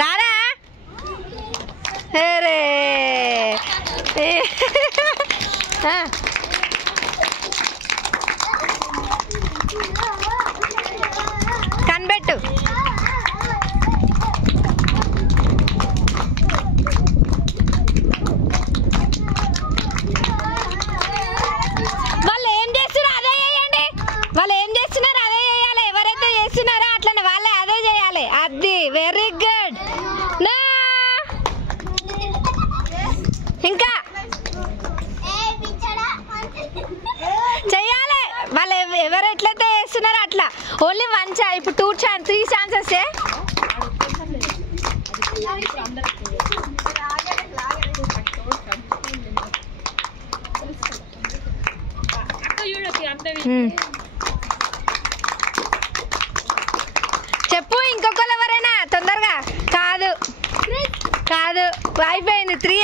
రారా అరే కనిపెట్టు. వాళ్ళు ఏం చేస్తున్నారు అదే చేయండి. వాళ్ళు ఏం చేస్తున్నారు అదే చేయాలి. ఎవరైతే చేస్తున్నారో అట్లనే వాళ్ళే అదే చేయాలి. అది వెరీ గుడ్. ఇంకా చెయ్యాలి. వాళ్ళు ఎవరు ఎట్లయితే చేస్తున్నారో అట్లా. Only 1 chance. ఇప్పుడు 3 ఛాన్సెస్. చెప్పు ఇంకొకరు ఎవరైనా తొందరగా. కాదు కాదు అయిపోయింది 3.